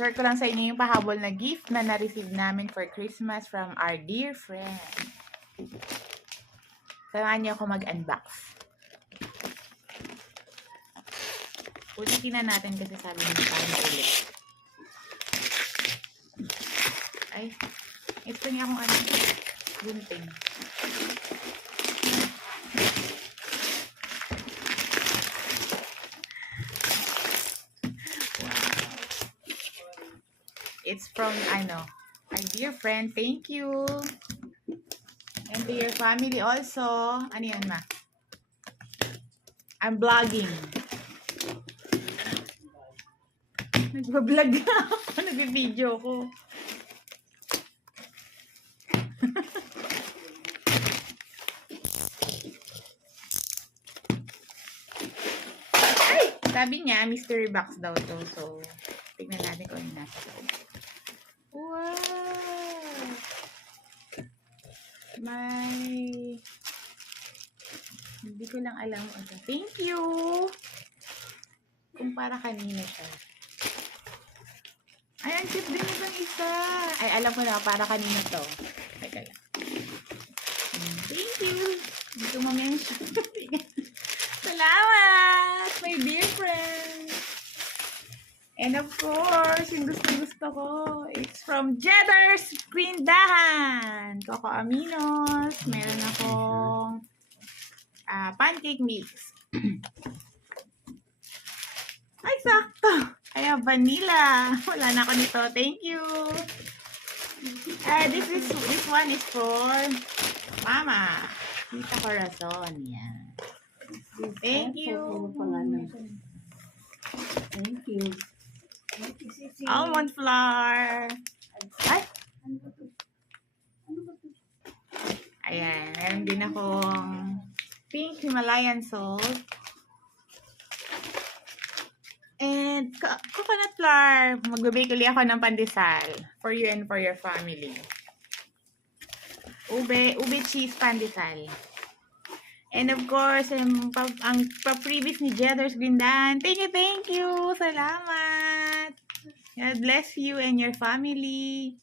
Share ko lang sa inyo yung pahabol na gift na na-receive namin for Christmas from our dear friend. Samahan niyo ako mag-unbox. Ulitin na natin kasi sabi niyo tayo ulit. Ay, ito niya akong ano, gunting. It's from, our dear friend. Thank you. And to your family also. Ano yan, ma? I'm vlogging. Nagbablog ako. Nag-video ko. Ay! Sabi niya, mystery box daw to. So, tignan natin kung ano nasa loob. Wow! Hindi ko lang alam. Thank you! Kung para kanina siya. Ay, ang cute din itong isa. Ay, alam ko na para kanina to. Teka lang. Thank you! Hindi ko ma-mention. Salamat! My dear friend! And of course, yung gusto ko, it's from Jedder's Grindahan. Coco Aminos. Meron akong pancake mix. Ay, sakto. Kaya vanilla. Wala na ako nito. Thank you. This one is for Mama. Tita Corazon. Yan. Thank you. Thank you. Almond flour. Ay! Ayan. Meron din akong pink Himalayan salt. And coconut flour. Mag-bake ulit ako ng pandesal for you and for your family. Ube cheese pandesal. And of course, ang pa-previous ni Jedder's Grindahan. Thank you. Salamat. God bless you and your family.